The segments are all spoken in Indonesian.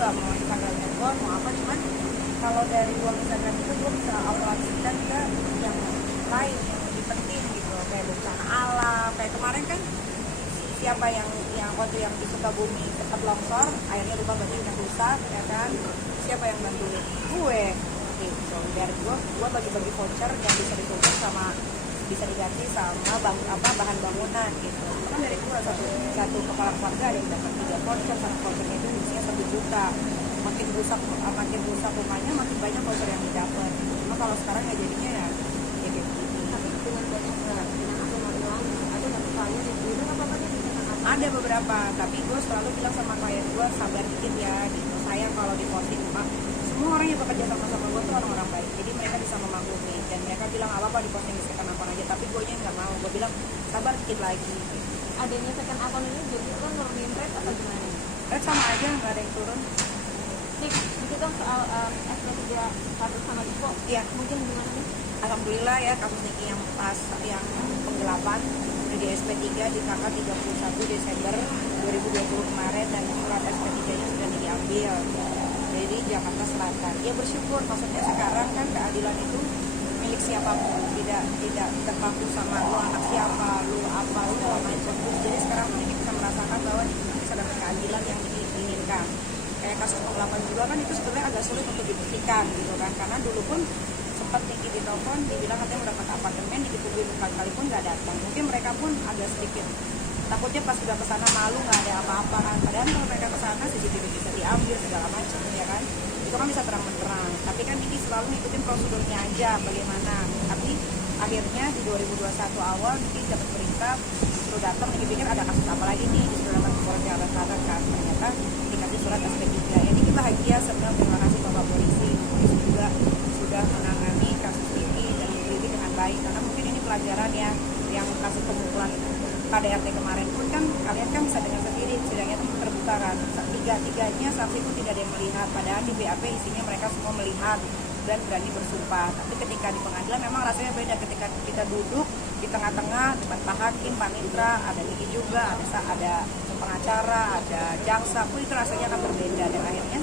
juga mau Instagramnya gue mau apa, cuman kalau dari dua Instagram itu gue bisa upload dan ke yang lain yang lebih penting gitu, kayak bencana alam. Kayak kemarin kan siapa yang waktu yang di Sukabumi tempat longsor akhirnya lupa bajunya rusak ya kan, siapa yang bantuin? Gue gitu. Biar gue bagi-bagi voucher yang bisa ditukar sama bisa diganti sama bahan bangunan gitu. Kan dari gue satu kepala keluarga ada yang dapat 3 voucher, satu vouchernya itu isinya 1 juta. Makin rusak rumahnya makin banyak voucher yang didapat. Cuma kalau sekarang ya jadinya ya gitu. Tapi dengan banyak ada nggak klien yang bilang apa Ada beberapa, tapi gue selalu bilang sama klien gue sabar dikit ya gitu. Saya kalau di posting Pak, semua orang yang bekerja sama gue tuh orang-orang baik, jadi mereka bisa memaklumi dan mereka bilang apa di posting di second account aja, tapi gue nya nggak mau. Gue bilang sabar dikit lagi gitu. Adanya second account ini jadi kan nurunin rate atau gimana? Rate sama aja, nggak ada yang turun. Itu kan soal SP3 kasus sama Dipo. Iya. Mungkin gimana nih? Alhamdulillah ya, kasus Niki yang penggelapan di SP3 di tanggal 31 Desember 2020 kemarin, dan surat SP3-nya sudah diambil dari Jakarta Selatan. Ya bersyukur, maksudnya sekarang kan keadilan itu milik siapapun, tidak terpaku sama lu anak siapa, lu apa, lu segala macam. Jadi sekarang ini bisa merasakan bahwa bisa dapat keadilan yang diinginkan. Kayak kasus penggelapan juga kan itu sebetulnya agak sulit untuk dibuktikan gitu kan, karena dulu pun sempat Niki ditelepon dibilang katanya mendapat apartemen, ditungguin berkali-kali pun nggak datang. Mungkin mereka pun agak sedikit takutnya pas sudah kesana malu nggak ada apa-apa kan, padahal kalau mereka kesana CCTV bisa diambil segala macam ya kan, itu kan bisa terang-terang. Tapi kan Niki selalu ngikutin prosedurnya aja bagaimana. Tapi akhirnya di 2021 awal Niki dapat berita suruh datang, Niki pikir ada kasus apa lagi nih, disuruh datang ke Polres Jakarta Selatan kan, ternyata dikasih surat SP3. Ya Niki bahagia sebenarnya, terima kasih Bapak Polisi juga sudah menangani kasus ini dan diteliti dengan baik, karena mungkin ini pelajaran ya, yang kasus pemukulan KDRT kemarin pun kan kalian kan bisa dengar sendiri sidangnya itu terbuka kan, tiga-tiganya saksi pun tidak ada yang melihat, padahal di BAP isinya mereka semua melihat dan berani bersumpah. Tapi ketika di pengadilan memang rasanya beda, ketika kita duduk di tengah-tengah depan Pak Hakim, Pak Mitra, ada Niki juga, ada pengacara, ada jaksa pun, itu rasanya akan berbeda. Dan akhirnya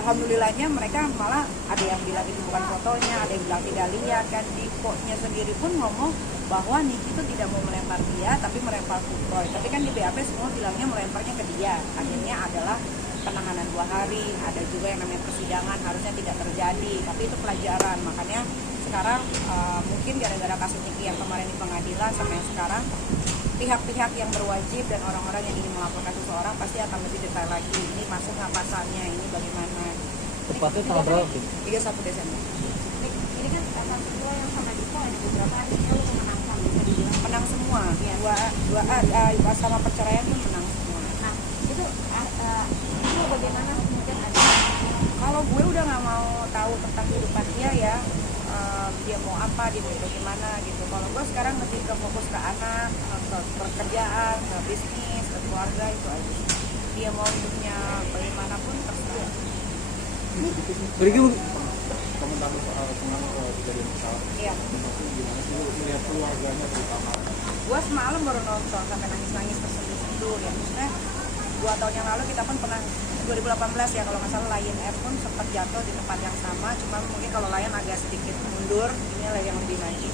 alhamdulillahnya mereka malah ada yang bilang itu bukan fotonya, ada yang bilang tidak lihat kan. Dipo-nya sendiri pun ngomong bahwa Niki itu tidak mau melempar dia tapi melempar Kukroy. Tapi kan di BAP semua bilangnya melemparnya ke dia. Akhirnya adalah penahanan 2 hari, ada juga yang namanya persidangan harusnya tidak terjadi, tapi itu pelajaran. Makanya sekarang mungkin gara-gara kasus Niki yang kemarin di pengadilan sampai sekarang, pihak-pihak yang berwajib dan orang-orang yang ingin melaporkan seseorang pasti akan lebih detail lagi. Ini masuk nggak pasalnya, ini bagaimana. Tepatnya tanggal berapa? 31 Desember. Ini kan kasus lo yang sama Dipo ada beberapa artinya lo memenangkan, bisa dibilang Menang semua, ya. dua sama perceraian pun menang semua. Nah itu bagaimana mungkin ada Kalau gue udah nggak mau tahu tentang kehidupan dia ya, dia mau apa, dia mau bagaimana gitu. Kalau gue sekarang lebih ke fokus ke anak, ke pekerjaan, ke bisnis, ke keluarga, itu aja. Dia mau hidupnya bagaimanapun terserah. Komentar soal kejadian pesawat. Iya. Gimana sih lu melihat keluarganya terutama? Gue semalam baru nonton sampai nangis-nangis tersentuh-sentuh ya. Maksudnya 2 tahun yang lalu kita pun pernah 2018 ya kalau nggak salah, Lion Air pun sempat jatuh di tempat yang sama, cuma mungkin kalau Lion agak sedikit mundur, ini lah yang lebih maju.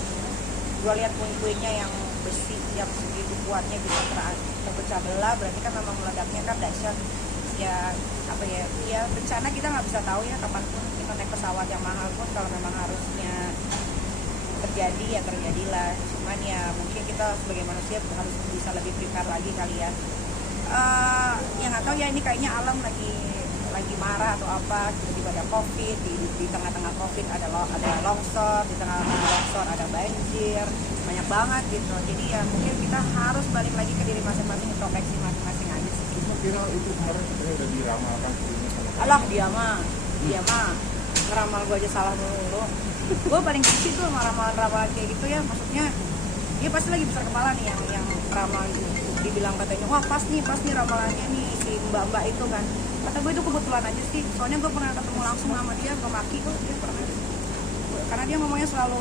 Gue lihat puing-puingnya yang besi yang segitu kuatnya bisa terpecah belah, berarti kan memang meledaknya kan dahsyat. Ya apa ya bencana kita nggak bisa tahu ya, kapanpun kita naik pesawat yang mahal pun kalau memang harusnya terjadi ya terjadilah. Cuman ya mungkin kita sebagai manusia harus bisa lebih prepare lagi kali ya. Yang nggak tahu ya, ini kayaknya alam lagi marah atau apa, tiba-tiba ada COVID, di tengah-tengah COVID ada longsor, di tengah-tengah longsor ada banjir, banyak banget gitu. Jadi ya mungkin kita harus balik lagi ke diri masing-masing, introspeksi masing-masing aja sih. Viral itu kemarin sebenarnya udah diramalkan sebelumnya sama Alah dia mah ngeramal gue aja salah mulu. Gue paling benci tuh sama ramalan-ramalan kayak gitu ya, maksudnya dia pasti lagi besar kepala nih yang ramal gitu. Dibilang katanya wah pas nih ramalannya nih si mbak-mbak itu kan. Kata gue itu kebetulan aja sih, soalnya gue pernah ketemu langsung sama dia, gue maki kok dia pernah. Karena dia ngomongnya selalu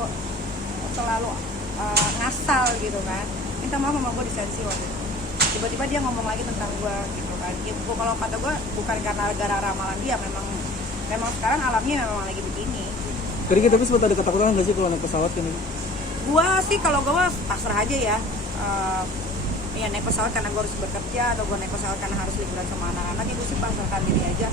ngasal gitu kan. Minta maaf sama gue disensi waktu itu. tiba-tiba dia ngomong lagi tentang gue gitu kan. Ya, kalau kata gue bukan karena gara ramalan dia, memang sekarang alamnya memang lagi begini. Jadi kita tapi sempat ada ketakutan nggak sih kalau naik pesawat kan ini? Gue sih kalau gue pasrah aja ya. Ya naik pesawat karena gue harus bekerja, atau gue naik pesawat karena harus liburan sama anak-anak, itu sih pasrahkan diri aja.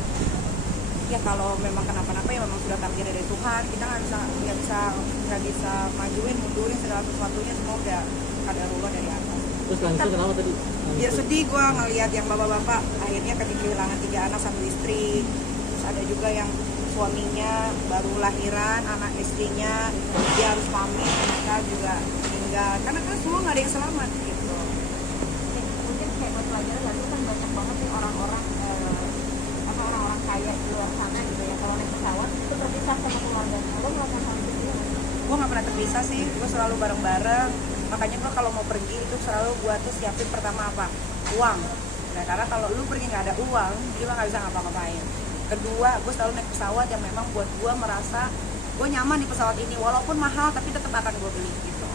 Ya kalau memang kenapa-napa ya memang sudah takdir dari Tuhan, kita nggak bisa majuin mundurin segala sesuatunya, semua udah kadarullah dari atas. Terus langsung kenapa tadi? Biar sedih gue ngelihat yang bapak-bapak akhirnya kehilangan 3 anak 1 istri. Terus ada juga yang suaminya baru lahiran, anak istrinya dia harus pamit, anaknya juga meninggal, karena kan semua nggak ada yang selamat gitu. Mungkin kayak buat pelajaran lalu kan banyak banget nih orang-orang orang-orang kaya di luar sana gitu ya, kalau naik pesawat itu terpisah sama keluarganya. Lo melakukan hal itu juga nggak? Gue nggak pernah terpisah sih, gue selalu bareng-bareng. Makanya gue kalau mau pergi itu selalu gue tuh siapin pertama apa? Uang. Nah karena kalau lu pergi nggak ada uang, dia nggak bisa ngapa-ngapain. Kedua, gue selalu naik pesawat yang memang buat gue merasa gue nyaman di pesawat ini, walaupun mahal tapi tetap akan gue beli gitu.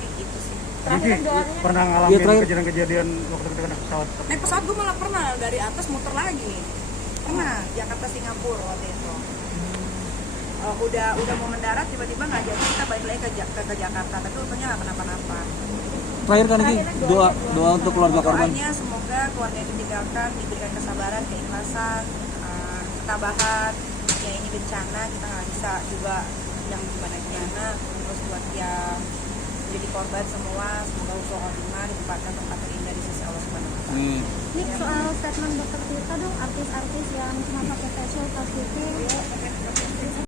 Kayak gitu sih. Terakhir doanya pernah Iya, ngalamin terakhir. kejadian-kejadian waktu kita naik pesawat? Naik pesawat gue malah pernah dari atas muter lagi. Pernah Jakarta Singapura waktu itu. Udah mau mendarat tiba-tiba nggak jadi, kita balik lagi ke Jakarta, tapi untungnya nggak kenapa-napa. Terakhir kan ini doa untuk keluarga korban. Doanya semoga keluarga itu ditinggalkan, diberikan kesabaran, keikhlasan, ketabahan. Ya ini bencana, kita nggak bisa juga yang gimana-gimana. Terus buat yang jadi korban semua, semoga usul khotimah ditempatkan tempat terindah di sisi Allah Subhanahu wa Ta'ala. Nih. Nih soal statement dokter Tirta dong, artis-artis yang cuma pakai facial